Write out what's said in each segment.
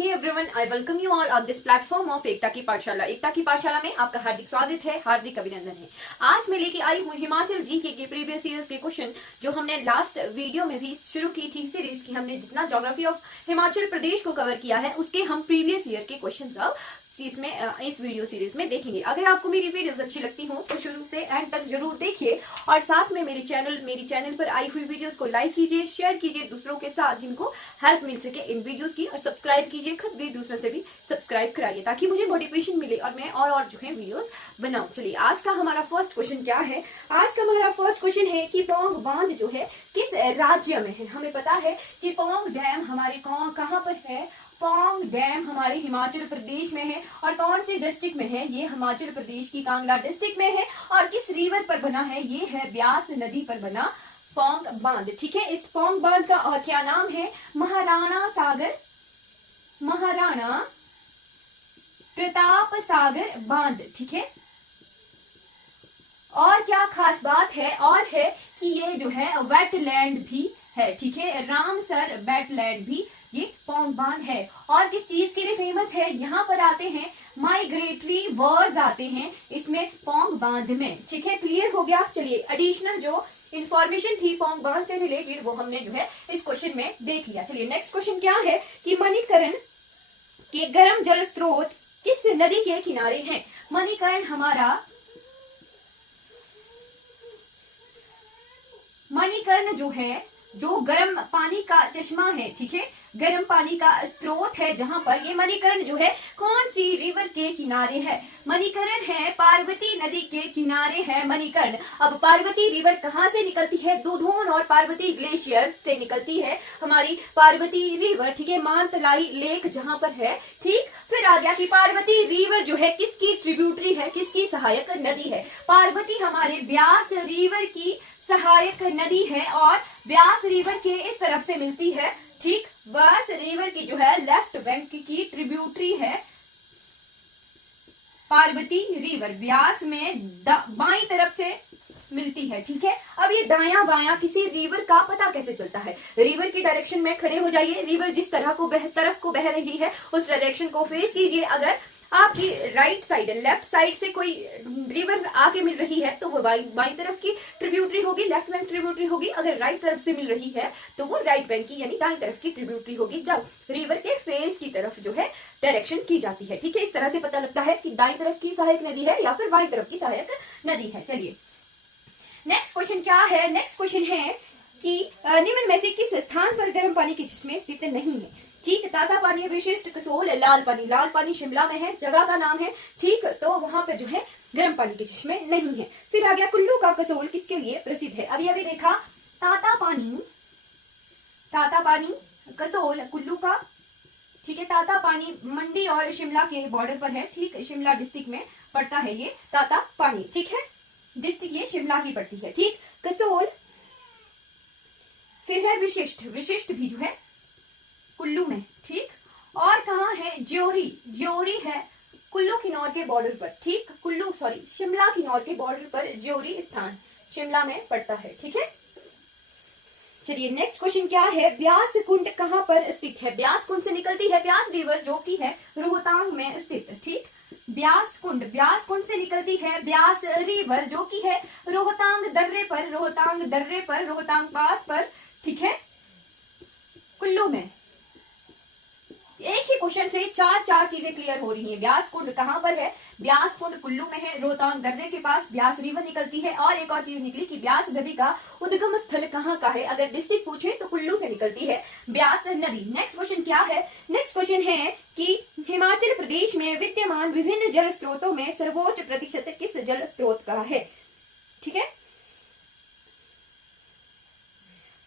Hey everyone, I welcome you all on this platform of एकता की पाठशाला। एकता की पाठशाला में आपका हार्दिक स्वागत है, हार्दिक अभिनंदन है। आज मैं लेके आई हूँ हिमाचल जीके के प्रीवियस ईयर्स के क्वेश्चन, जो हमने लास्ट वीडियो में भी शुरू की थी सीरीज की। हमने जितना ज्योग्राफी ऑफ हिमाचल प्रदेश को कवर किया है, उसके हम प्रीवियस ईयर के क्वेश्चन अब इस वीडियो सीरीज में देखेंगे। अगर आपको मेरी वीडियोस अच्छी लगती हो तो शुरू से एंड तक जरूर देखिए, और साथ में मेरी चैनल पर आई हुई वीडियोस को लाइक कीजिए, शेयर कीजिए दूसरों के साथ जिनको हेल्प मिल सके इन वीडियोस की, और सब्सक्राइब कीजिए, खुद भी दूसरों से भी सब्सक्राइब कराइए ताकि मुझे मोटिवेशन मिले और मैं और जो है वीडियोस बनाऊं। चलिए, आज का हमारा फर्स्ट क्वेश्चन क्या है। आज का हमारा फर्स्ट क्वेश्चन है कि पौंग बांध जो है किस राज्य में है। हमें पता है कि पौंग डैम हमारे कहाँ पर है। पौंग डैम हमारे हिमाचल प्रदेश में है, और कौन से डिस्ट्रिक्ट में है? ये हिमाचल प्रदेश की कांगड़ा डिस्ट्रिक्ट में है। और किस रिवर पर बना है? ये है ब्यास नदी पर बना पौंग बांध। ठीक है, इस पौंग बांध का और क्या नाम है? महाराणा प्रताप सागर बांध। ठीक है, और क्या खास बात है? और है कि ये जो है वेटलैंड भी है। ठीक है, रामसर वेटलैंड भी ये पौंग बांध है। और किस चीज के लिए फेमस है? यहाँ पर आते हैं माइग्रेटरी बर्ड्स आते हैं इसमें पौंग बांध में। ठीक है, क्लियर हो गया। चलिए, एडिशनल जो इंफॉर्मेशन थी पौंग बांध से रिलेटेड वो हमने जो है इस क्वेश्चन में देख लिया। चलिए, नेक्स्ट क्वेश्चन क्या है कि मणिकर्ण के गर्म जल स्रोत किस नदी के किनारे हैं? मणिकर्ण जो है, जो गर्म पानी का चश्मा है, ठीक है, गर्म पानी का स्रोत है, जहां पर ये मणिकर्ण जो है कौन सी रिवर के किनारे है? मणिकर्ण है पार्वती नदी के किनारे है मणिकर्ण। अब पार्वती रिवर कहाँ से निकलती है? दूधोन और पार्वती ग्लेशियर से निकलती है हमारी पार्वती रिवर। ठीक है, मानतलाई लेक जहां पर है। ठीक, फिर आ गया कि पार्वती रिवर जो है किसकी ट्रिब्यूटरी है, किसकी सहायक नदी है? पार्वती हमारे ब्यास रिवर की सहायक नदी है, और ब्यास रिवर के इस तरफ से मिलती है। ठीक, ब्यास रिवर की जो है लेफ्ट बैंक की ट्रिब्यूटरी है पार्वती रिवर, ब्यास में बाईं तरफ से मिलती है। ठीक है, अब ये दायां बायां किसी रिवर का पता कैसे चलता है? रिवर की डायरेक्शन में खड़े हो जाइए, रिवर जिस तरफ को बह रही है उस डायरेक्शन को फेस कीजिए। अगर आपकी राइट साइड, लेफ्ट साइड से कोई रिवर आके मिल रही है तो वो बाईं तरफ की ट्रिब्यूटरी होगी, लेफ्ट बैंक ट्रिब्यूटरी होगी। अगर राइट तरफ से मिल रही है तो वो राइट बैंक की यानी दाईं तरफ की ट्रिब्यूटरी होगी, जब रिवर के फेस की तरफ जो है डायरेक्शन की जाती है। ठीक है, इस तरह से पता लगता है कि दाईं तरफ की सहायक नदी है या फिर बाईं तरफ की सहायक नदी है। चलिए, नेक्स्ट क्वेश्चन क्या है? नेक्स्ट क्वेश्चन है कि निम्न में से किस स्थान पर गर्म पानी के चश्मे स्थित नहीं है? ठीक, ताता पानी, विशिष्ट, कसोल, लाल पानी शिमला में है, जगह का नाम है। ठीक, तो वहां पर जो है गर्म पानी के चश्मे नहीं है। फिर आ गया कुल्लू का कसोल किसके लिए प्रसिद्ध है? अभी देखा, ताता पानी कसोल कुल्लू का। ठीक है, ताता पानी मंडी और शिमला के बॉर्डर पर है। ठीक, शिमला डिस्ट्रिक्ट में पड़ता है ये ताता पानी। ठीक है, डिस्ट्रिक्ट ये शिमला ही पड़ती है। ठीक, कसोल। फिर है विशिष्ट भी जो है कुल्लू में। ठीक, और कहाँ है? ज्योरी है कुल्लू किन्नौर के बॉर्डर पर। ठीक, शिमला किन्नौर के बॉर्डर पर ज्योरी स्थान शिमला में पड़ता है। ठीक है, चलिए, नेक्स्ट क्वेश्चन क्या है? ब्यास कुंड कहाँ पर स्थित है? ब्यास कुंड से निकलती है ब्यास रिवर, जो कि है रोहतांग में स्थित। ठीक, ब्यास कुंड से निकलती है ब्यास रिवर, जो कि है रोहतांग दर्रे पर, रोहतांग पास पर। ठीक है, कुल्लू में। एक ही क्वेश्चन से चार चीजें क्लियर हो रही हैं। ब्यास कुंड कहाँ पर है? ब्यास कुंड कुल्लू में है, रोहतांग दर्रे के पास ब्यास रिवर निकलती है। और एक और चीज निकली कि ब्यास नदी का उद्गम स्थल कहाँ का है? अगर डिस्ट्रिक्ट पूछे तो कुल्लू से निकलती है ब्यास नदी। नेक्स्ट क्वेश्चन क्या है? नेक्स्ट क्वेश्चन है कि हिमाचल प्रदेश में विद्यमान विभिन्न जल स्रोतों में सर्वोच्च प्रतिशत किस जल स्रोत का है? ठीक है,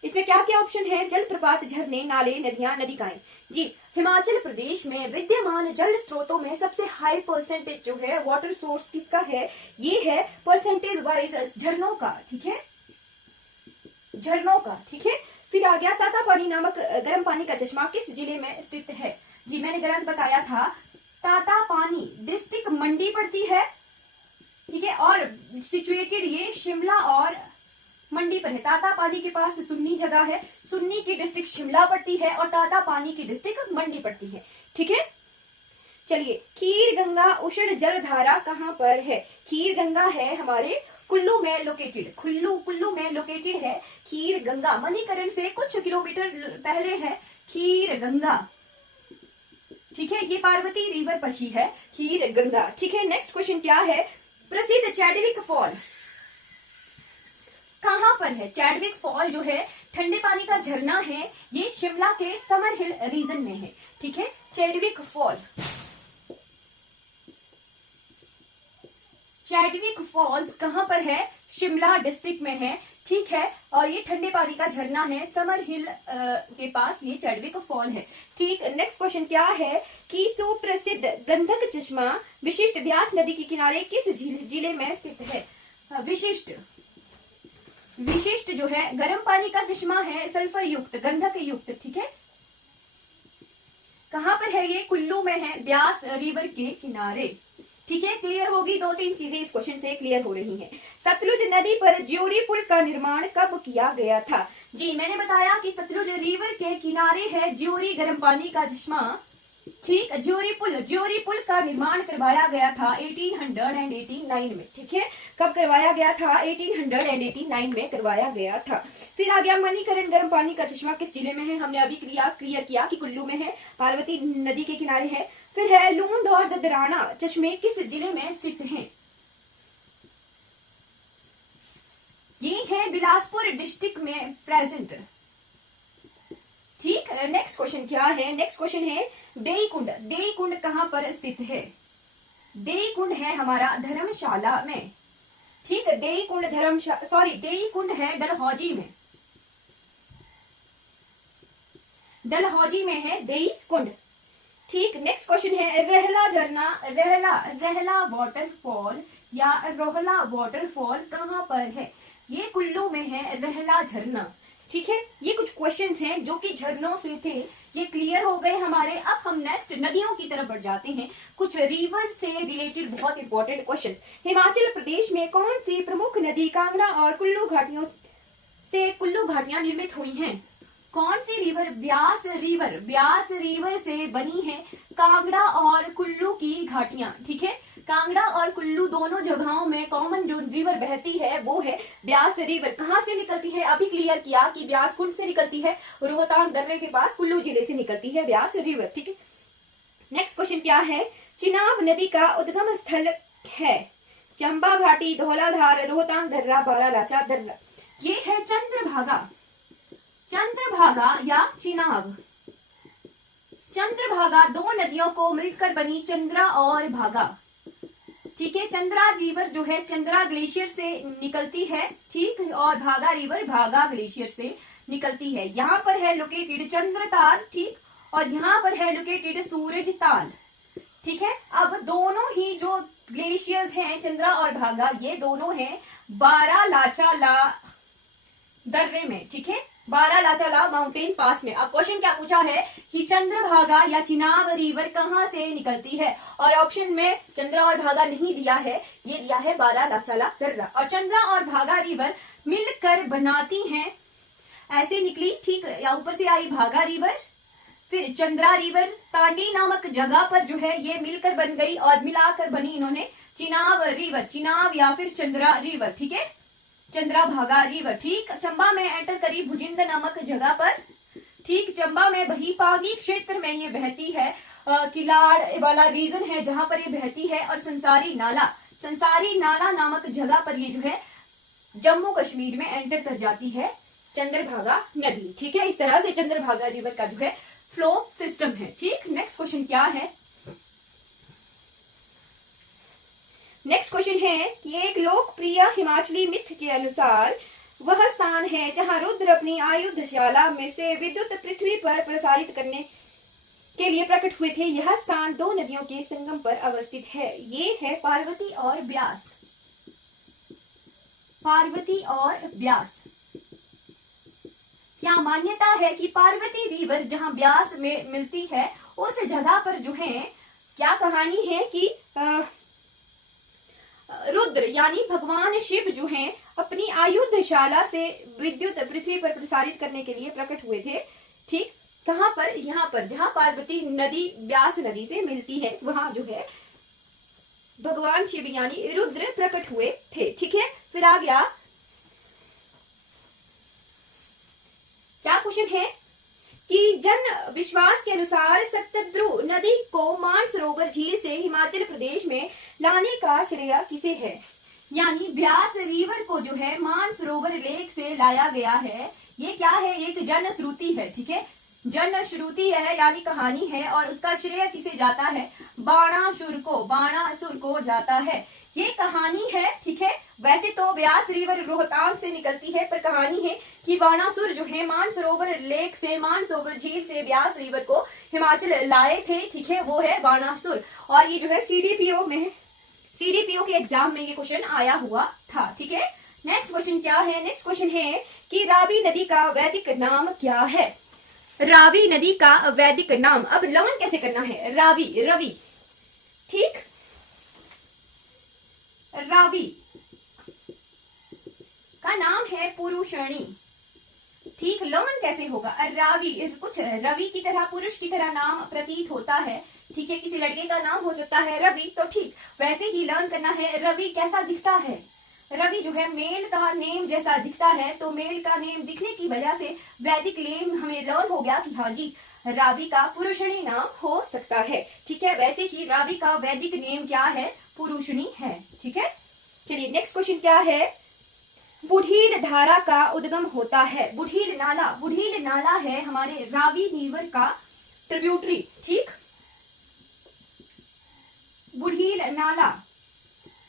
इसमें क्या क्या ऑप्शन है? जलप्रपात, झरने, नाले, नदियां, नदिकाएं। जी, हिमाचल प्रदेश में विद्यमान जल स्रोतों में सबसे हाई परसेंटेज जो है वाटर सोर्स किसका है? ये है परसेंटेज वाइज झरनों का। ठीक है, झरनों का। ठीक है, फिर आ गया ताता पानी नामक गर्म पानी का चश्मा किस जिले में स्थित है? जी, मैंने गलत बताया था। ताता पानी डिस्ट्रिक्ट मंडी पड़ती है। ठीक है, और सिचुएटेड ये शिमला और मंडी पर है। ताता पानी के पास सुन्नी जगह है, सुन्नी की डिस्ट्रिक्ट शिमला पड़ती है और ताता पानी की डिस्ट्रिक्ट मंडी पड़ती है। ठीक है। चलिए, खीर गंगा उषण जल धारा कहाँ पर है? खीर गंगा है हमारे कुल्लू में लोकेटेड, कुल्लू में लोकेटेड है खीर गंगा। मणिकरण से कुछ किलोमीटर पहले है खीर गंगा, ठीक है। ये पार्वती रिवर पर ही है खीर गंगा, ठीक है। नेक्स्ट क्वेश्चन क्या है? प्रसिद्ध चैडविक फॉल कहां पर है? चैडविक फॉल जो है ठंडे पानी का झरना है, ये शिमला के समर हिल रीजन में है, ठीक है। चैडविक फॉल्स कहां पर है? शिमला डिस्ट्रिक्ट में है, ठीक है। और ये ठंडे पानी का झरना है, समर हिल के पास ये चैडविक फॉल है, ठीक। नेक्स्ट क्वेश्चन क्या है कि सुप्रसिद्ध गंधक चश्मा विशिष्ट ब्यास नदी के किनारे किस जिले में स्थित है? विशिष्ट जो है गर्म पानी का चश्मा है, सल्फर युक्त, गंधक युक्त, ठीक है। कहां पर है ये? कुल्लू में है, ब्यास रिवर के किनारे, ठीक है। क्लियर होगी, 2-3 चीजें इस क्वेश्चन से क्लियर हो रही हैं। सतलुज नदी पर ज्योरी पुल का निर्माण कब किया गया था? जी, मैंने बताया कि सतलुज रिवर के किनारे है ज्योरी गर्म पानी का चश्मा, ठीक। ज्योरी पुल का निर्माण करवाया गया था 1889 में, ठीक है। कब करवाया गया था? 1889 में करवाया गया था। फिर आ गया मणिकरण गर्म पानी का चश्मा किस जिले में है? हमने अभी क्लियर किया कि कुल्लू में है, पार्वती नदी के किनारे है। फिर है लूंड और ददराना चश्मे किस जिले में स्थित हैं? ये है बिलासपुर डिस्ट्रिक्ट में प्रेजेंट, ठीक। नेक्स्ट क्वेश्चन क्या है? नेक्स्ट क्वेश्चन है देई कुंड कहां पर स्थित है? देई कुंड है हमारा धर्मशाला में, ठीक। देई कुंड है डलहौजी में है देई कुंड, ठीक। नेक्स्ट क्वेश्चन है रहला झरना, रहला वाटरफॉल या रोहला वाटरफॉल कहां पर है? ये कुल्लू में है रहला झरना, ठीक है। ये कुछ क्वेश्चंस हैं जो कि झरनों से थे, ये क्लियर हो गए हमारे। अब हम नेक्स्ट नदियों की तरफ बढ़ जाते हैं, कुछ रिवर से रिलेटेड बहुत इंपॉर्टेंट क्वेश्चन। हिमाचल प्रदेश में कौन सी प्रमुख नदी कांगड़ा और कुल्लू घाटियां निर्मित हुई हैं? कौन सी रिवर? ब्यास रिवर से बनी है कांगड़ा और कुल्लू की घाटियां, ठीक है। कांगड़ा और कुल्लू दोनों जगहों में कॉमन जो रिवर बहती है वो है ब्यास रिवर। कहां से निकलती है? अभी क्लियर किया कि ब्यास कुंड से निकलती है, रोहतांग दर्रे के पास कुल्लू जिले से निकलती है ब्यास रिवर, ठीक है। नेक्स्ट क्वेश्चन क्या है? चिनाब नदी का उद्गम स्थल है चंबा घाटी, धौलाधार, रोहतांग दर्रा, बारालाचा दर्रा। ये है चंद्रभागा या चिनाब। चंद्रभागा दो नदियों को मिलकर बनी चंद्रा और भागा, ठीक है। चंद्रा रिवर जो है चंद्रा ग्लेशियर से निकलती है, ठीक। और भागा रिवर भागा ग्लेशियर से निकलती है। यहाँ पर है लोकेटेड चंद्रताल, ठीक। और यहाँ पर है लोकेटेड सूरज ताल, ठीक है। अब दोनों ही जो ग्लेशियर्स हैं चंद्रा और भागा, ये दोनों हैं बारालाचाला दर्रे में, ठीक है। बारालाचाला माउंटेन पास में। अब क्वेश्चन क्या पूछा है कि चंद्रभागा या चिनाब रिवर कहां से निकलती है? और ऑप्शन में चंद्रा और भागा नहीं दिया है, ये दिया है बारालाचाला दर्रा। और चंद्रा और भागा रिवर मिलकर बनाती हैं, ऐसे निकली, ठीक। या ऊपर से आई भागा रिवर, फिर चंद्रा रिवर तांडी नामक जगह पर जो है ये मिलकर बन गई और मिलाकर बनी इन्होंने चिनाब रिवर, चिनाब या फिर चंद्रा रिवर, ठीक है। चंद्रा भागा रिवर, ठीक। चंबा में एंटर करी भुजिंद नामक जगह पर, ठीक। चंबा में बहीपागी क्षेत्र में ये बहती है, किलाड़ वाला रीजन है जहां पर ये बहती है। और संसारी नाला नामक जगह पर ये जो है जम्मू कश्मीर में एंटर कर जाती है चंद्रभागा नदी, ठीक है। इस तरह से चंद्रभागा रिवर का जो है फ्लो सिस्टम है, ठीक। नेक्स्ट क्वेश्चन क्या है? नेक्स्ट क्वेश्चन है कि एक लोकप्रिय हिमाचली मिथ के अनुसार वह स्थान है जहां रुद्र अपनी आयुधशाला में से विद्युत पृथ्वी पर प्रसारित करने के लिए प्रकट हुए थे। यह स्थान दो नदियों के संगम पर अवस्थित है। ये है पार्वती और ब्यास। क्या मान्यता है कि पार्वती रिवर जहां ब्यास में मिलती है उस जगह पर जो है क्या कहानी है कि रुद्र यानी भगवान शिव जो हैं अपनी आयुधशाला से विद्युत पृथ्वी पर प्रसारित करने के लिए प्रकट हुए थे, ठीक। कहाँ पर? यहाँ पर जहाँ पार्वती नदी ब्यास नदी से मिलती है वहां जो है भगवान शिव यानी रुद्र प्रकट हुए थे। ठीक है, फिर आ गया क्या क्वेश्चन है कि जन विश्वास के अनुसार सतद्रु नदी को मानसरोवर झील से हिमाचल प्रदेश में लाने का श्रेय किसे है? यानी ब्यास रिवर को जो है मानसरोवर लेक से लाया गया है। ये क्या है? एक जन श्रुति है। ठीक है, जन श्रुति है यानी कहानी है, और उसका श्रेय किसे जाता है? बाणासुर को जाता है। ये कहानी है। ठीक है, वैसे तो ब्यास रिवर रोहतांग से निकलती है, पर कहानी है कि बाणासुर जो है मानसरोवर लेक से, मानसरोवर झील से ब्यास रिवर को हिमाचल लाए थे। ठीक है, वो है बाणासुर। और ये जो है सीडीपीओ के एग्जाम में ये क्वेश्चन आया हुआ था। ठीक है, नेक्स्ट क्वेश्चन क्या है? नेक्स्ट क्वेश्चन है कि रावी नदी का वैदिक नाम क्या है? रावी नदी का वैदिक नाम, अब लमन कैसे करना है? रवि। ठीक, रावी का नाम है पुरुषणी। ठीक, लमन कैसे होगा? रावी कुछ रवि की तरह, पुरुष की तरह नाम प्रतीत होता है। ठीक है, किसी लड़के का नाम हो सकता है रवि, तो ठीक वैसे ही लर्न करना है। रवि कैसा दिखता है? रवि जो है मेल का नेम जैसा दिखता है, तो मेल का नेम दिखने की वजह से वैदिक नेम हमें लर्न हो गया कि हाँ जी रावी का पुरुषणी नाम हो सकता है। ठीक है, वैसे ही रावी का वैदिक नेम क्या है? पुरुषणी है। ठीक है, चलिए नेक्स्ट क्वेश्चन क्या है? बुढ़ील धारा का उद्गम होता है। बुढ़ील नाला है हमारे रावी रिवर का ट्रिब्यूटरी। ठीक, बुढ़ील नाला।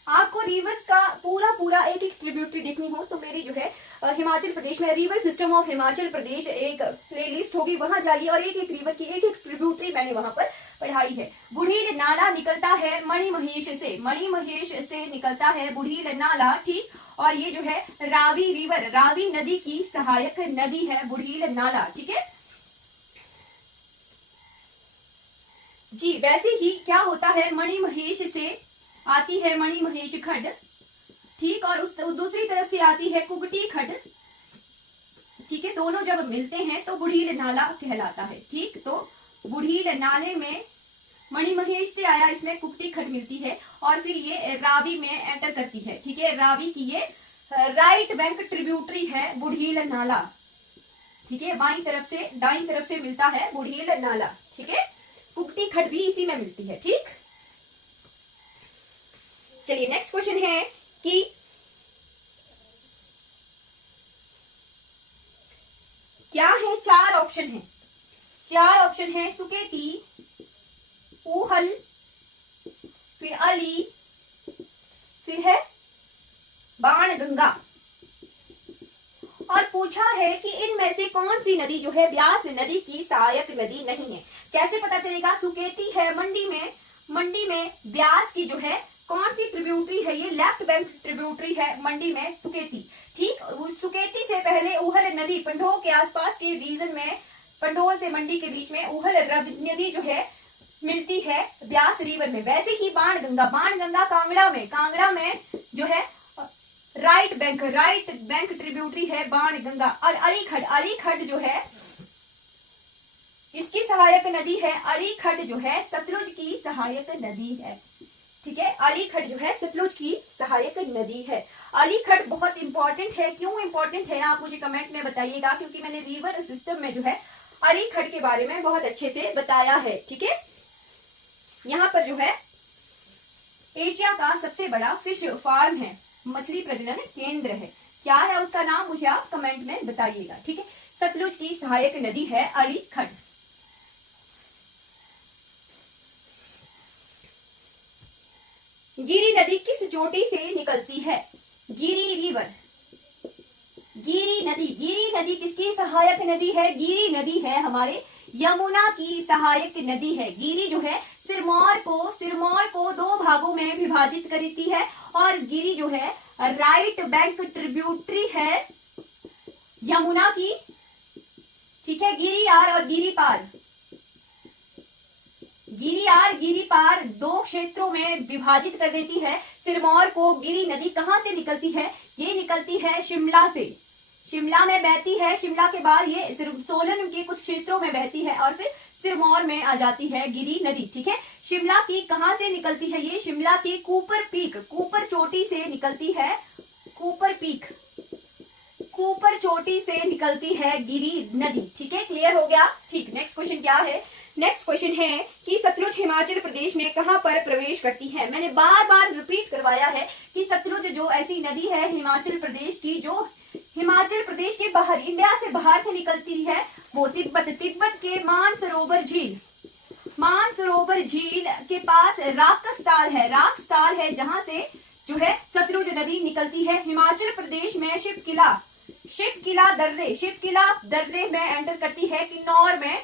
आपको रिवर्स का पूरा एक ट्रिब्यूटरी देखनी हो तो मेरी जो है हिमाचल प्रदेश में रिवर सिस्टम ऑफ हिमाचल प्रदेश एक प्लेलिस्ट होगी, वहां जाइए और एक रिवर की एक ट्रिब्यूटरी मैंने वहां पर पढ़ाई है। बुढ़ील नाला निकलता है मणिमहेश से निकलता है बुढ़ील नाला। ठीक, और ये जो है रावी रिवर, रावी नदी की सहायक नदी है बुढ़ील नाला। ठीक है जी, वैसे ही क्या होता है मणिमहेश से आती है मणिमहेश खड्ड। ठीक, और उस दूसरी तरफ से आती है कुगटी खड्ड। ठीक है, दोनों जब मिलते हैं तो बुढ़ील नाला कहलाता है। ठीक, तो बुढ़ील नाले में मणिमहेश से आया, इसमें कुगटी खड्ड मिलती है और फिर ये रावी में एंटर करती है। ठीक है, रावी की ये राइट बैंक ट्रिब्यूटरी है बुढ़ील नाला। ठीक है, बाईं तरफ से दाईं तरफ से मिलता है बुढ़ील नाला। ठीक है, कुगटी खड्ड भी इसी में मिलती है। ठीक, चलिए नेक्स्ट क्वेश्चन है कि क्या है? चार ऑप्शन है सुकेती, ऊहल, फिर अली, फिर है बाणगंगा। और पूछा है कि इनमें से कौन सी नदी जो है ब्यास नदी की सहायक नदी नहीं है। कैसे पता चलेगा? सुकेती है मंडी में ब्यास की जो है कौन सी ट्रिब्यूटरी है? ये लेफ्ट बैंक ट्रिब्यूटरी है मंडी में सुकेती। ठीक, सुकेती से पहले ऊहल नदी पंडोह के आसपास के रीजन में, पंडोह से मंडी के बीच में ऊहल नदी जो है मिलती है ब्यास रिवर में। वैसे ही बाणगंगा कांगड़ा में जो है राइट बैंक ट्रिब्यूटरी है बाणगंगा। और अली खड्ड जो है इसकी सहायक नदी है। अली खड्ड जो है सतलुज की सहायक नदी है। ठीक है, अली खड्ड जो है सतलुज की सहायक नदी है। अली खड्ड बहुत इंपॉर्टेंट है। क्यों इंपॉर्टेंट है आप मुझे कमेंट में बताइएगा, क्योंकि मैंने रिवर सिस्टम में जो है अली खड्ड के बारे में बहुत अच्छे से बताया है। ठीक है, यहाँ पर जो है एशिया का सबसे बड़ा फिश फार्म है, मछली प्रजनन केंद्र है। क्या है उसका नाम? मुझे आप कमेंट में बताइएगा। ठीक है, सतलुज की सहायक नदी है अली खड्ड। गिरी नदी किस चोटी से निकलती है? गिरी नदी किसकी सहायक नदी है? गिरी नदी है हमारे यमुना की सहायक नदी है। गिरी जो है सिरमौर को दो भागों में विभाजित करती है, और गिरी जो है राइट बैंक ट्रिब्यूटरी है यमुना की। ठीक है, गिरियार और गिरिपार दो क्षेत्रों में विभाजित कर देती है सिरमौर को। गिरी नदी कहां से निकलती है? ये निकलती है शिमला शिमला में बहती है, शिमला के बाद ये सोलन के कुछ क्षेत्रों में बहती है और फिर सिरमौर में आ जाती है गिरी नदी। ठीक है, शिमला की कहां से निकलती है? ये शिमला की कूपर पीक, कूपर चोटी से निकलती है, कूपर पीक, कूपर चोटी से निकलती है गिरी नदी। ठीक है, क्लियर हो गया? ठीक, नेक्स्ट क्वेश्चन क्या है? नेक्स्ट क्वेश्चन है कि सतलुज हिमाचल प्रदेश में कहां पर प्रवेश करती है? मैंने बार बार रिपीट करवाया है कि सतलुज जो ऐसी नदी है हिमाचल प्रदेश की, जो हिमाचल प्रदेश के बाहर, इंडिया से बाहर से निकलती है, वो तिब्बत के मानसरोवर झील, मानसरोवर झील के पास राकसताल है, राकसताल है जहां से जो है सतलुज नदी निकलती है। हिमाचल प्रदेश में शिवकिला दर्रे में एंटर करती है किन्नौर में।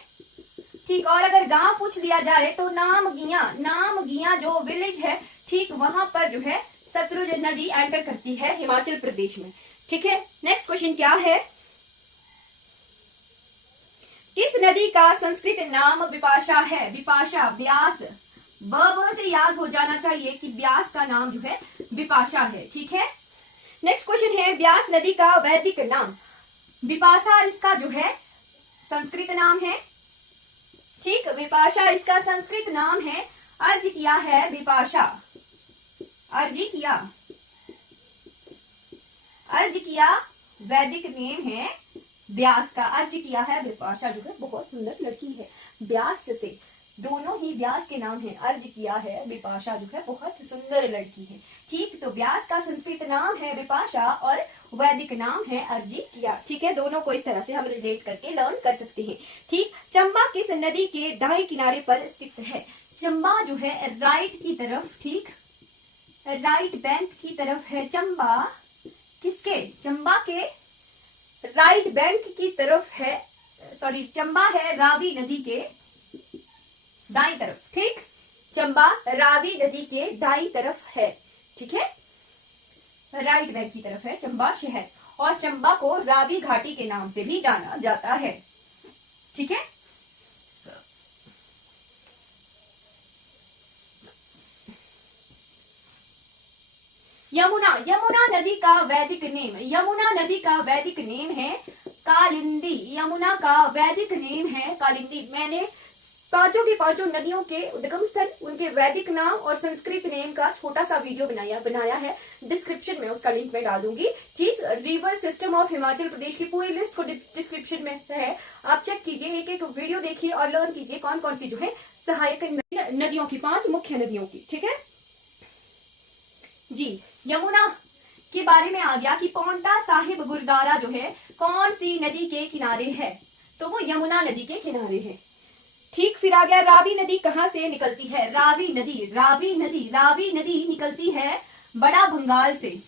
ठीक, और अगर गांव पूछ लिया जाए तो नामगिया जो विलेज है, ठीक वहां पर जो है सतलुज नदी एंटर करती है हिमाचल प्रदेश में। ठीक है, नेक्स्ट क्वेश्चन क्या है? किस नदी का संस्कृत नाम विपाशा है? विपाशा, ब्यास, ब से याद हो जाना चाहिए कि ब्यास का नाम जो है विपाशा है। ठीक है, नेक्स्ट क्वेश्चन है ब्यास नदी का वैदिक नाम? विपाशा इसका जो है संस्कृत नाम है। ठीक, विपाशा इसका संस्कृत नाम है। अर्ज किया है विपाशा, अर्ज किया वैदिक नेम है व्यास का, अर्ज किया है विपाशा जो है बहुत सुंदर लड़की है, व्यास से दोनों ही व्यास के नाम है। अर्ज किया है विपाशा जो है बहुत सुंदर लड़की है। ठीक, तो व्यास का संस्कृत नाम है विपाशा और वैदिक नाम है अर्जी किया। ठीक है, दोनों को इस तरह से हम रिलेट करके लर्न कर सकते हैं। ठीक, चंबा किस नदी के दाएं किनारे पर स्थित है? चंबा जो है राइट की तरफ, ठीक राइट बैंक की तरफ है चंबा। किसके? चंबा के राइट बैंक की तरफ है, सॉरी चंबा है रावी नदी के दाई तरफ। ठीक, चंबा रावी नदी के दाई तरफ है। ठीक है, राइट बैंक की तरफ है चंबा शहर, और चंबा को रावी घाटी के नाम से भी जाना जाता है। ठीक है, यमुना नदी का वैदिक नेम, यमुना नदी का वैदिक नेम है कालिंदी, यमुना का वैदिक नेम है कालिंदी। मैंने पांचों की पांचों नदियों के उद्गम स्थल, उनके वैदिक नाम और संस्कृत नेम का छोटा सा वीडियो बनाया है, डिस्क्रिप्शन में उसका लिंक मैं डाल दूंगी। ठीक, रिवर सिस्टम ऑफ हिमाचल प्रदेश की पूरी लिस्ट को डिस्क्रिप्शन में है, आप चेक कीजिए, एक एक वीडियो देखिए और लर्न कीजिए कौन कौन सी जो है सहायक नदियों की, 5 मुख्य नदियों की। ठीक है जी, यमुना के बारे में आ गया कि पौंटा साहिब गुरुद्वारा जो है कौन सी नदी के किनारे है? तो वो यमुना नदी के किनारे है। ठीक, फिर आ गया रावी नदी कहां से निकलती है? रावी नदी निकलती है बड़ा भंगाल से।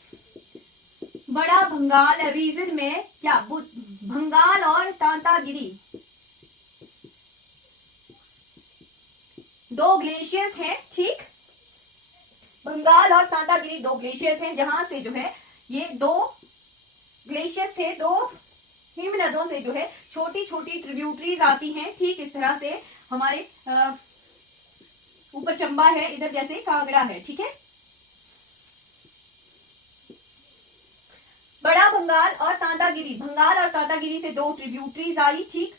बड़ा भंगाल रीजन में क्या? भंगाल और तांतागिरी 2 ग्लेशियर्स हैं। ठीक, बंगाल और तांतागिरी 2 ग्लेशियर्स हैं, जहां से जो है ये 2 ग्लेशियर्स थे, 2 हिम नदों से जो है छोटी छोटी ट्रिब्यूटरीज आती हैं। ठीक, इस तरह से हमारे ऊपर चंबा है, इधर जैसे कांगड़ा है। ठीक है, बड़ा भंगाल और तांतागिरी, भंगाल और तांतागिरी से 2 ट्रिब्यूटरीज आई। ठीक,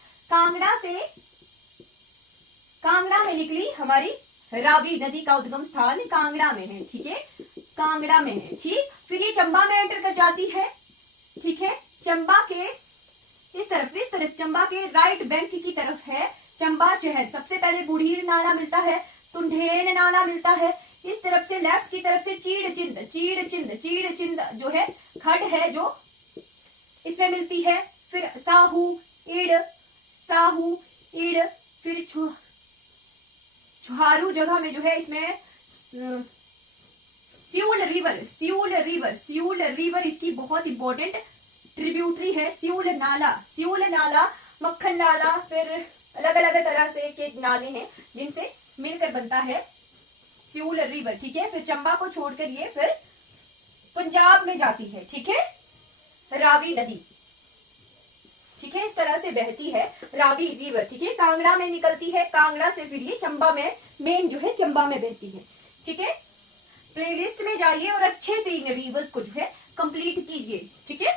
कांगड़ा में निकली हमारी रावी नदी का उद्गम स्थान कांगड़ा में है। ठीक है, कांगड़ा में है। ठीक, फिर ये चंबा में एंटर कर जाती है। ठीक है, चंबा के इस तरफ चंबा के राइट बैंक की तरफ है चंबा शहर। सबसे पहले बुढ़ीर नाला मिलता है, तुंढेन नाला मिलता है। इस तरफ से लेफ्ट की तरफ से चीड़ चिंद जो है खड है जो इसमें मिलती है। फिर साहू इड, फिर छुहारू जगह में जो है इसमें सियूल रिवर इसकी बहुत इंपॉर्टेंट ट्रिब्यूटरी है। सियूल नाला, मक्खन नाला, फिर अलग अलग तरह से के नाले हैं जिनसे मिलकर बनता है सियूल रिवर। ठीक है, फिर चंबा को छोड़कर ये फिर पंजाब में जाती है। ठीक है, रावी नदी। ठीक है, इस तरह से बहती है रावी रिवर। ठीक है, कांगड़ा में निकलती है, कांगड़ा से फिर ये चंबा में मेन जो है चंबा में बहती है। ठीक है, प्लेलिस्ट में जाइए और अच्छे से इन रिवर्स को जो है कंप्लीट कीजिए। ठीक है,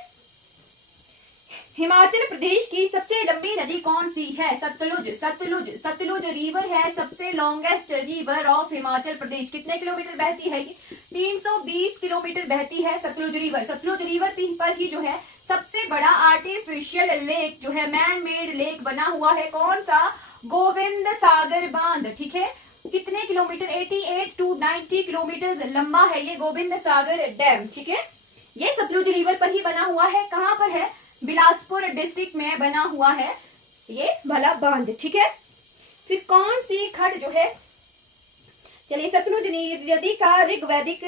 हिमाचल प्रदेश की सबसे लंबी नदी कौन सी है? सतलुज। सतलुज सतलुज रिवर है सबसे लॉन्गेस्ट रिवर ऑफ हिमाचल प्रदेश। कितने किलोमीटर बहती है? 320 किलोमीटर बहती है सतलुज रिवर। सतलुज रिवर पर ही जो है सबसे बड़ा आर्टिफिशियल लेक जो है, मैन मेड लेक बना हुआ है। कौन सा? गोविंद सागर बांध। ठीक है, कितने किलोमीटर? 88 to 90 किलोमीटर लंबा है ये गोविंद सागर डैम। ठीक है, ये सतलुज रिवर पर ही बना हुआ है। कहां पर है? बिलासपुर डिस्ट्रिक्ट में बना हुआ है ये भला बांध। ठीक है, फिर कौन सी खड़ जो है, चलिए सतलुज नदी का वैदिक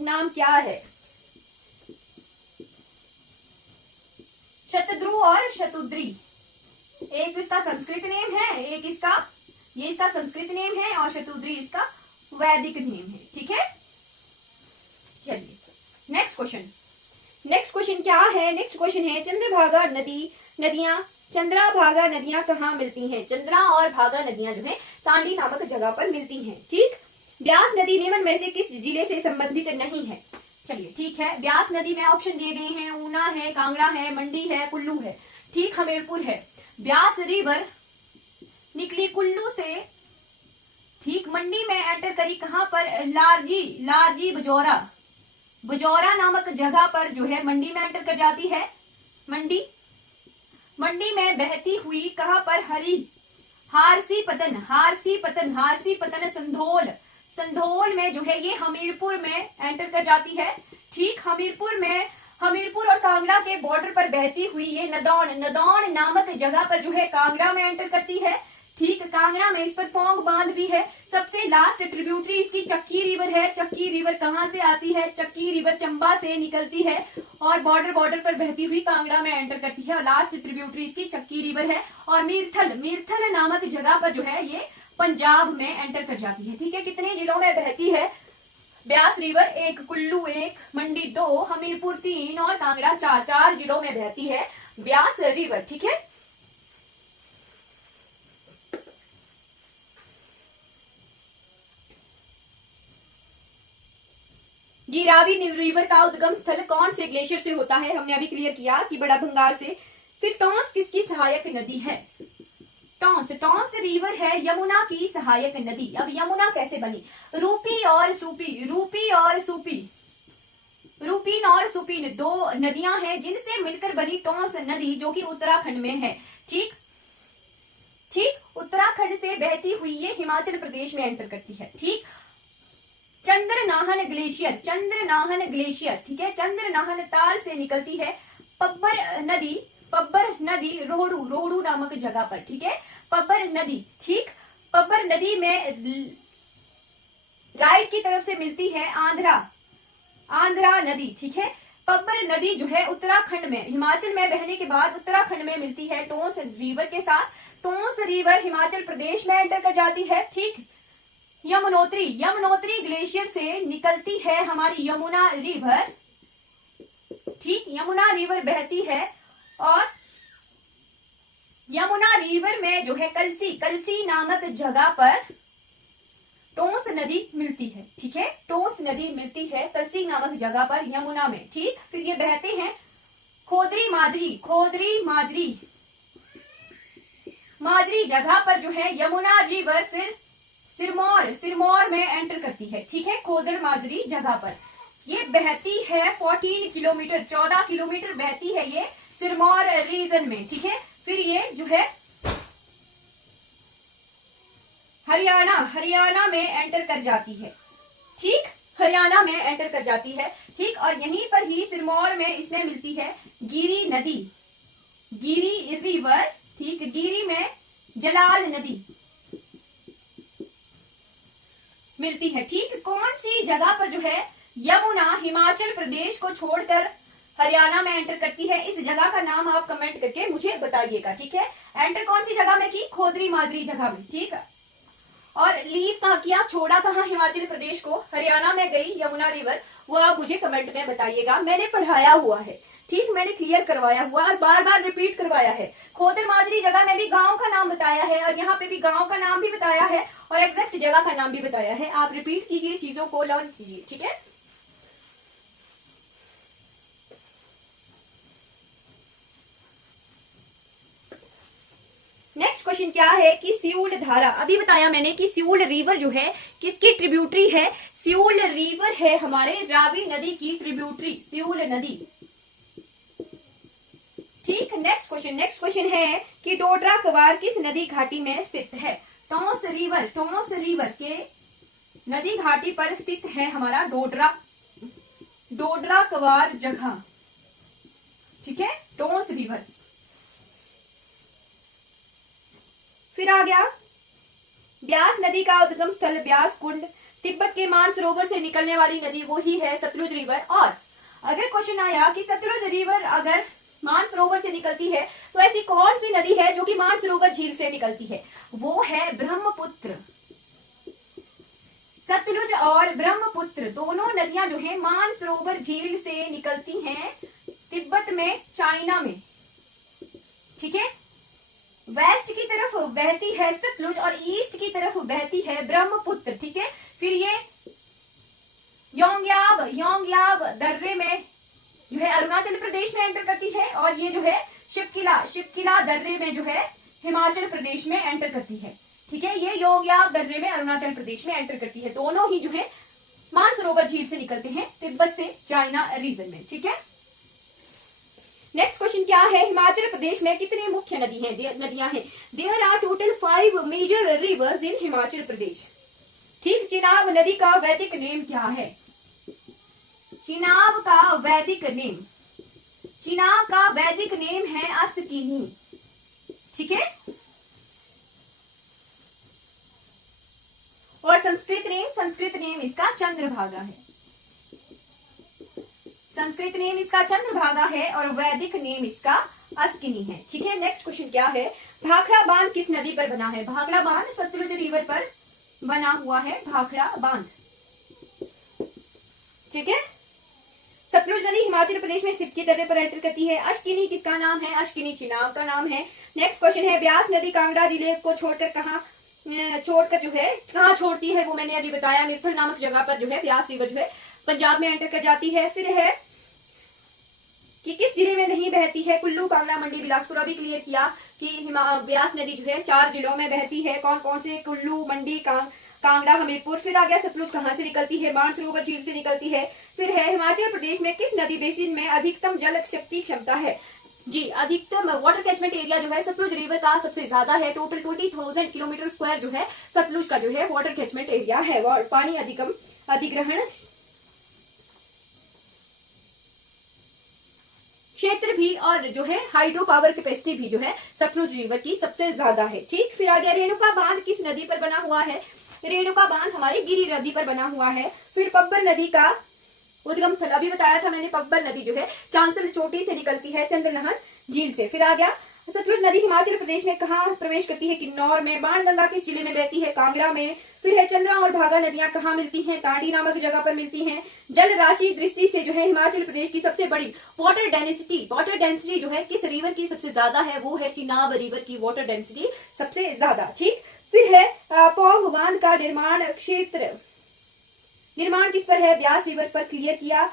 नाम क्या है? शतद्रु और शतुद्री। एक इसका संस्कृत नेम है, एक इसका ये इसका संस्कृत नेम है और शतुद्री इसका वैदिक नेम है। ठीक है, चलिए नेक्स्ट क्वेश्चन। नेक्स्ट क्वेश्चन क्या है? नेक्स्ट क्वेश्चन है चंद्रभागा चंद्रभागा नदियां कहाँ मिलती हैं? चंद्रा और भागा नदियां जो है तांडी नामक जगह पर मिलती हैं। ठीक, ब्यास नदी निम्न में से किस जिले से संबंधित नहीं है? चलिए ठीक है, ब्यास नदी में ऑप्शन दिए गए हैं, ऊना है, कांगड़ा है, मंडी है, कुल्लू है। ठीक, हमीरपुर है। ब्यास रिवर निकली कुल्लू से, ठीक, मंडी में एंटर करी कहां पर? लारजी बजौरा नामक जगह पर जो है मंडी में एंटर कर जाती है। मंडी में बहती हुई कहां पर? हारसी पतन संधोल में जो है ये हमीरपुर में एंटर कर जाती है। ठीक, हमीरपुर और कांगड़ा के बॉर्डर पर बहती हुई ये नदौन नामक जगह पर जो है कांगड़ा में एंटर करती है। ठीक, कांगड़ा में इस पर पोंग बांध भी है। सबसे लास्ट ट्रिब्यूटरी इसकी चक्की रिवर है। चक्की रिवर कहां से आती है? चक्की रिवर चंबा से निकलती है और बॉर्डर पर बहती हुई कांगड़ा में एंटर करती है और लास्ट ट्रिब्यूटरी इसकी चक्की रिवर है। और मीरथल नामक जगह पर जो है ये पंजाब में एंटर कर जाती है। ठीक है, कितने जिलों में बहती है? ब्यास रिवर 1, कुल्लू 1, मंडी 2, हमीरपुर 3 और कांगड़ा 4 जिलों में बहती है ब्यास रिवर। ठीक है, जी रावी रिवर का उद्गम स्थल कौन से ग्लेशियर से होता है? हमने अभी क्लियर किया कि बड़ा भंगार से। फिर टॉन्स किसकी सहायक नदी है? टॉन्स रिवर है यमुना की सहायक नदी। अब यमुना कैसे बनी? रूपीन और सुपीन दो नदियां हैं जिनसे मिलकर बनी टॉन्स नदी जो कि उत्तराखंड में है। ठीक, उत्तराखंड से बहती हुई ये हिमाचल प्रदेश में एंटर करती है। ठीक, चंद्रनाहन ग्लेशियर, ठीक है, चंद्रनाहन ताल से निकलती है। पब्बर नदी रोहड़ू नामक जगह पर। ठीक है, पब्बर नदी, ठीक, पब्बर नदी में राइट की तरफ से मिलती है आंध्रा नदी। ठीक है, पब्बर नदी जो है उत्तराखंड में, हिमाचल में बहने के बाद उत्तराखंड में मिलती है टोंस रिवर के साथ। टोंस रिवर हिमाचल प्रदेश में एंटर कर जाती है। ठीक, यमुनोत्री ग्लेशियर से निकलती है हमारी यमुना रिवर। ठीक, यमुना रिवर बहती है और यमुना रिवर में जो है कलसी नामक जगह पर टोंस नदी मिलती है। ठीक है, टोंस नदी मिलती है कलसी नामक जगह पर यमुना में। ठीक, फिर ये बहते हैं खोदरी माजरी जगह पर जो है यमुना रिवर फिर सिरमौर में एंटर करती है। ठीक है, खोदर माजरी जगह पर ये बहती है 14 किलोमीटर बहती है ये सिरमौर रीजन में। ठीक है, फिर ये जो है हरियाणा में एंटर कर जाती है। ठीक, हरियाणा में एंटर कर जाती है। ठीक, और यहीं पर ही सिरमौर में इसमें मिलती है गिरी रिवर। ठीक, गिरी में जलाल नदी मिलती है। ठीक, कौन सी जगह पर जो है यमुना हिमाचल प्रदेश को छोड़कर हरियाणा में एंटर करती है? इस जगह का नाम आप कमेंट करके मुझे बताइएगा। ठीक है, एंटर कौन सी जगह में की? खोदरी माजरी जगह में। ठीक, और लीव कहाँ किया, छोड़ा कहाँ हिमाचल प्रदेश को? हरियाणा में गई यमुना रिवर, वो आप मुझे कमेंट में बताइएगा। मैंने पढ़ाया हुआ है, ठीक, मैंने क्लियर करवाया हुआ और बार बार रिपीट करवाया है। खोदर माजरी जगह में भी गांव का नाम बताया है और यहाँ पे भी गांव का नाम भी बताया है और एग्जैक्ट जगह का नाम भी बताया है। आप रिपीट कीजिए, चीजों को लर्न कीजिए। ठीक है, नेक्स्ट क्वेश्चन क्या है कि सियूल धारा, अभी बताया मैंने कि सियूल रिवर जो है किसकी ट्रिब्यूटरी है, सियूल रिवर है हमारे रावी नदी की ट्रिब्यूटरी, सियूल नदी। ठीक, नेक्स्ट क्वेश्चन है कि डोडरा कवार किस नदी घाटी में स्थित है, टोंस रिवर के नदी घाटी पर स्थित है हमारा डोडरा कवार जगह, ठीक है, टोंस रिवर। फिर आ गया ब्यास नदी का उद्गम स्थल ब्यास कुंड, तिब्बत के मानसरोवर से निकलने वाली नदी वो ही है सतलुज रिवर। और अगर क्वेश्चन आया कि सतलुज रिवर अगर मानसरोवर से निकलती है तो ऐसी कौन सी नदी है जो कि मानसरोवर झील से निकलती है, वो है ब्रह्मपुत्र। सतलुज और ब्रह्मपुत्र दोनों नदियां जो है मानसरोवर झील से निकलती हैं तिब्बत में, चाइना में, ठीक है। वेस्ट की तरफ बहती है सतलुज और ईस्ट की तरफ बहती है ब्रह्मपुत्र, ठीक है। फिर ये योंगयाब दर्रे में जो है अरुणाचल प्रदेश में एंटर करती है, और ये जो है शिवकिला दर्रे में जो है हिमाचल प्रदेश में एंटर करती है, ठीक है। ये योंगयाब दर्रे में अरुणाचल प्रदेश में एंटर करती है। दोनों ही जो है मानसरोवर झील से निकलते हैं तिब्बत से चाइना रीजन में, ठीक है। नेक्स्ट क्वेश्चन क्या है, हिमाचल प्रदेश में कितनी मुख्य नदियां हैं, there are total 5 major rivers in Himachal Pradesh. ठीक, चिनाब नदी का वैदिक नेम क्या है, चिनाब का वैदिक नेम है अस्किनी, ठीक है। और संस्कृत नेम इसका चंद्रभागा है, संस्कृत नेम इसका चंद्रभागा है और वैदिक नेम इसका अस्किनी है, ठीक है। नेक्स्ट क्वेश्चन क्या है, भाखड़ा बांध किस नदी पर बना है, भाखड़ा बांध सतलुज रिवर पर बना हुआ है, भाखड़ा बांध, ठीक है। सतलुज नदी हिमाचल प्रदेश में सिपकी दर्रे पर एंटर करती है। अश्किनी किसका नाम है, अश्किनी चिनाब का नाम है। नेक्स्ट क्वेश्चन है, ब्यास नदी कांगड़ा जिले को छोड़कर जो है कहाँ छोड़ती है, वो मैंने अभी बताया, मिर्थल नामक जगह पर जो है ब्यास रिवर जो है पंजाब में एंटर कर जाती है। फिर है कि किस जिले में नहीं बहती है, कुल्लू, कांगड़ा, मंडी, बिलासपुर। अभी क्लियर किया कि ब्यास नदी जो है 4 जिलों में बहती है, कौन कौन से, कुल्लू, मंडी, कांगड़ा, हमीरपुर। फिर आ गया सतलुज कहाँ से निकलती है, मानसरोवर झील से निकलती है। फिर है हिमाचल प्रदेश में किस नदी बेसिन में अधिकतम जल शक्ति क्षमता है, जी अधिकतम वाटर कैचमेंट एरिया जो है सतलुज रिवर का सबसे ज्यादा है, टोटल 20,000 किलोमीटर स्क्वायर जो है सतलुज का जो है वाटर कैचमेंट एरिया है। पानी अधिग्रहण क्षेत्र भी और जो है हाइड्रो पावर कैपेसिटी भी जो है सतलुज रिवर की सबसे ज्यादा है, ठीक। फिर आ गया रेणुका बांध किस नदी पर बना हुआ है, रेणुका बांध हमारी गिरि नदी पर बना हुआ है। फिर पब्बर नदी का उद्गम स्थल अभी बताया था मैंने, पब्बर नदी जो है चांसल चोटी से निकलती है, चंद्रनहर झील से। फिर आ गया सतलुज नदी हिमाचल प्रदेश में कहाँ प्रवेश करती है, किन्नौर में। बाणगंगा किस जिले में बहती है, कांगड़ा में। फिर है चंद्रा और भागा नदियां कहाँ मिलती हैं, तांडी नामक जगह पर मिलती हैं। जल राशि दृष्टि से जो है हिमाचल प्रदेश की सबसे बड़ी वाटर डेंसिटी जो है किस रिवर की सबसे ज्यादा है, वो है चिनाब रिवर की वाटर डेंसिटी सबसे ज्यादा, ठीक। फिर है पौंग बांध का निर्माण किस पर है, ब्यास रिवर पर, क्लियर किया।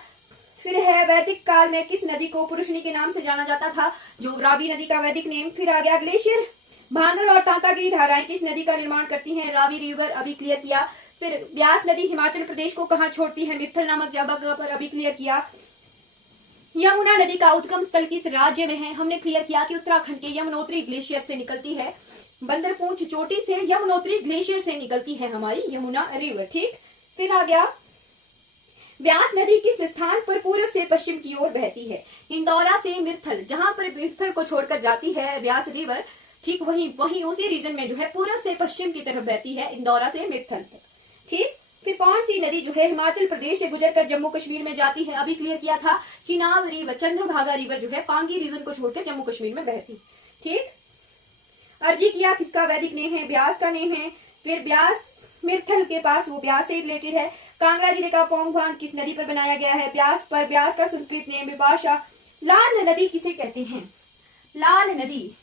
फिर है वैदिक काल में किस नदी को पुरुषनी के नाम से जाना जाता था, जो रावी नदी का वैदिक नेम। फिर आ गया ग्लेशियर भांदड़ और तांतागिरी धाराएं किस नदी का निर्माण करती हैं, रावी रिवर, अभी क्लियर किया। फिर ब्यास नदी हिमाचल प्रदेश को कहाँ छोड़ती है, मित्थल नामक जगह पर, अभी क्लियर किया। यमुना नदी का उद्गम स्थल किस राज्य में है, हमने क्लियर किया कि उत्तराखंड के यमुनोत्री ग्लेशियर से निकलती है, बंदरपूंछ चोटी से यमुनोत्री ग्लेशियर से निकलती है हमारी यमुना रिवर, ठीक। फिर आ गया ब्यास नदी किस स्थान पर पूर्व से पश्चिम की ओर बहती है, इंदौरा से मिर्थल, जहां पर मिर्थल को छोड़कर जाती है ब्यास रिवर, ठीक, वहीं उसी रीजन में जो है पूर्व से पश्चिम की तरफ बहती है, इंदौरा से मिर्थल तक, ठीक। फिर कौन सी नदी जो है हिमाचल प्रदेश से गुजरकर जम्मू कश्मीर में जाती है, अभी क्लियर किया था, चिनाब रिवर, चंद्रभागा रिवर जो है पांगी रीजन को छोड़कर जम्मू कश्मीर में बहती, ठीक। अर्जी किया किसका वैदिक नेम है, ब्यास का नेम है। फिर ब्यास मिर्थल के पास, वो ब्यास से रिलेटेड है। कांगड़ा जिले का पौंग बांध किस नदी पर बनाया गया है, ब्यास पर, ब्यास का संस्कृत नेम विपाशा। लाल नदी किसे कहते हैं, लाल नदी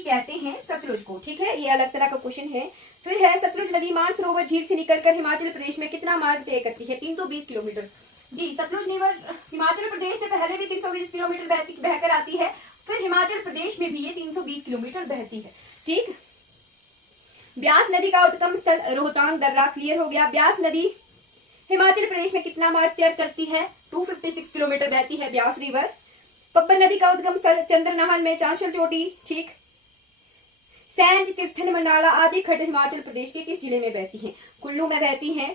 कहते हैं सतलुज को, ठीक है, ये अलग तरह का क्वेश्चन है। फिर है सतलुज नदी मानसरोवर झील से निकलकर हिमाचल प्रदेश में कितना मार्ग तय करती है, 320 किलोमीटर। जी, सतलुज रिवर हिमाचल प्रदेश से पहले भी 320 किलोमीटर बहकर आती है, फिर हिमाचल प्रदेश में भी ये 320 किलोमीटर बहती है। ठीक, ब्यास नदी का उद्गम स्थल रोहतांग दर्रा, क्लियर हो गया। ब्यास नदी हिमाचल प्रदेश में कितना मार्ग तैयार करती है? 256 किलोमीटर बहती है ब्यास रिवर। पब्बर नदी का उद्गम स्थल चंद्रनाहन में चांशल चोटी। ठीक, सैंज, तीर्थन, मंडाला आदि खड्ड हिमाचल प्रदेश के किस जिले में बहती हैं? कुल्लू में बहती हैं।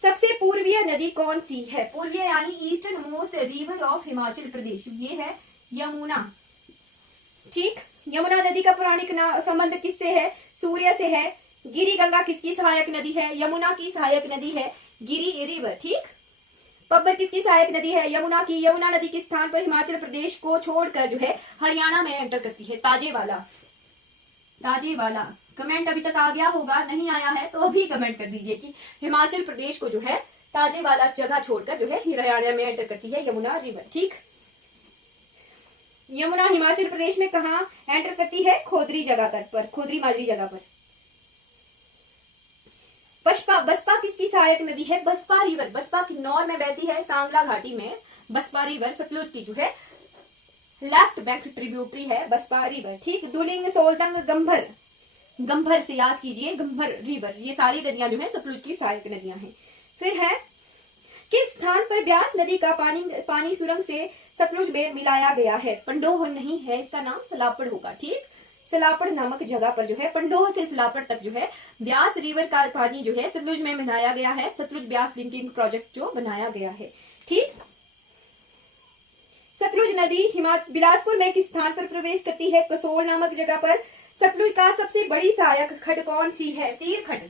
सबसे पूर्वीय नदी कौन सी है? पूर्वीय यानी eastern most river of Himachal Pradesh, ये है यमुना। ठीक, यमुना नदी का पौराणिक संबंध किससे है? सूर्य से है। गिरी गंगा किसकी सहायक नदी है? यमुना की सहायक नदी है गिरी रिवर। ठीक, पब्बर किसकी सहायक नदी है? यमुना की। यमुना नदी के स्थान पर हिमाचल प्रदेश को छोड़कर जो है हरियाणा में एंटर करती है। ताजेवाला, ताजेवाला कमेंट अभी तक आ गया होगा, नहीं आया है तो अभी कमेंट कर दीजिए कि हिमाचल प्रदेश को जो है ताजेवाला जगह छोड़कर जो है हरियाणा में एंटर करती है यमुना रिवर। ठीक, यमुना हिमाचल प्रदेश में कहा एंटर करती है? खोदरी जगह पर, खोदरी माजरी जगह पर। बसपा किसकी सहायक नदी है? बसपा रिवर, बसपा किन्नौर में बहती है, सांगला घाटी में बसपा रिवर सतलुज की जो है लेफ्ट बैंक ट्रिब्यूटरी है बसपा रिवर। ठीक, दुलिंग, सोलदंग, गंभर, गंभर से याद कीजिए, गंभर रिवर, ये सारी नदियां जो है सतलुज की सहायक नदियां हैं। फिर है किस स्थान पर ब्यास नदी का पानी सुरंग से सतलुज में मिलाया गया है? पंडोह नहीं है, इसका नाम सलापड़ होगा। ठीक, सलापड़ नामक जगह पर जो है पंडोह से सलापड़ तक जो है ब्यास रिवर का पानी जो है सतलुज में मिलाया गया है। सतलुज ब्यास लिंकिंग प्रोजेक्ट जो बनाया गया है। ठीक, सतलुज नदी बिलासपुर में किस स्थान पर प्रवेश करती है? कसोल नामक जगह पर। सतलुज का सबसे बड़ी सहायक खड्ड कौन सी है? सीर खड्ड।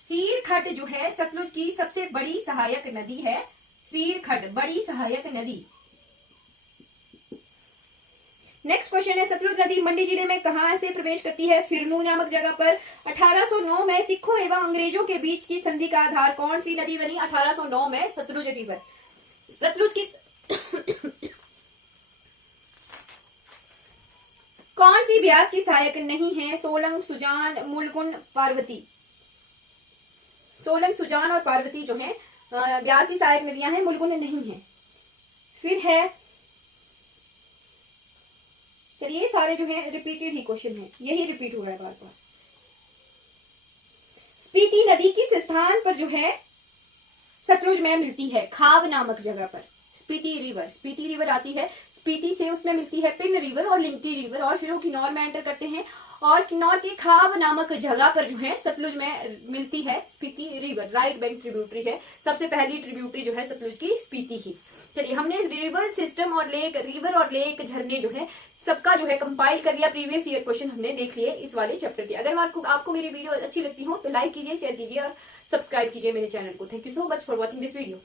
सीर खड्ड जो है सतलुज की सबसे बड़ी सहायक नदी है। सीर खड्ड बड़ी सहायक नदी। नेक्स्ट क्वेश्चन है, सतलुज नदी मंडी जिले में कहां से प्रवेश करती है? फिरनू नामक जगह पर। 1809 में सिखों एवं अंग्रेजों के बीच की संधि का आधार कौन सी नदी बनी? 1809 में सतलुज रिवर। सतलुज की कौन सी ब्यास की सहायक नहीं है? सोलंग, सुजान, मूलकुंड, पार्वती। सोलंग, सुजान और पार्वती जो है ब्यास की सहायक नदियां हैं, मूलकुंड नहीं है। फिर है, चलिए सारे जो है रिपीटेड ही क्वेश्चन है, यही रिपीट हो रहा है बार बार। स्पीति नदी किस स्थान पर जो है सतलुज में मिलती है? खाव नामक जगह पर। स्पीति रिवर आती है, स्पीति से उसमें मिलती है पिन रिवर और लिंगटी रिवर, और फिर वो किन्नौर में एंटर करते हैं और किन्नौर के खाव नामक जगह पर जो है सतलुज में मिलती है Spiti river. Right bank tributary है, सबसे पहली ट्रिब्यूटरी जो है सतलुज की स्पीति ही। चलिए, हमने रिवर सिस्टम और लेक, रिवर और लेक, झरने जो है सबका जो है कंपाइल कर लिया। प्रीवियस ईयर क्वेश्चन हमने देख लिए इस वाले चैप्टर के। अगर आपको मेरी वीडियो अच्छी लगती हो तो लाइक कीजिए, शेयर कीजिए और सब्सक्राइब कीजिए मेरे चैनल को। Thank you so much for watching this video.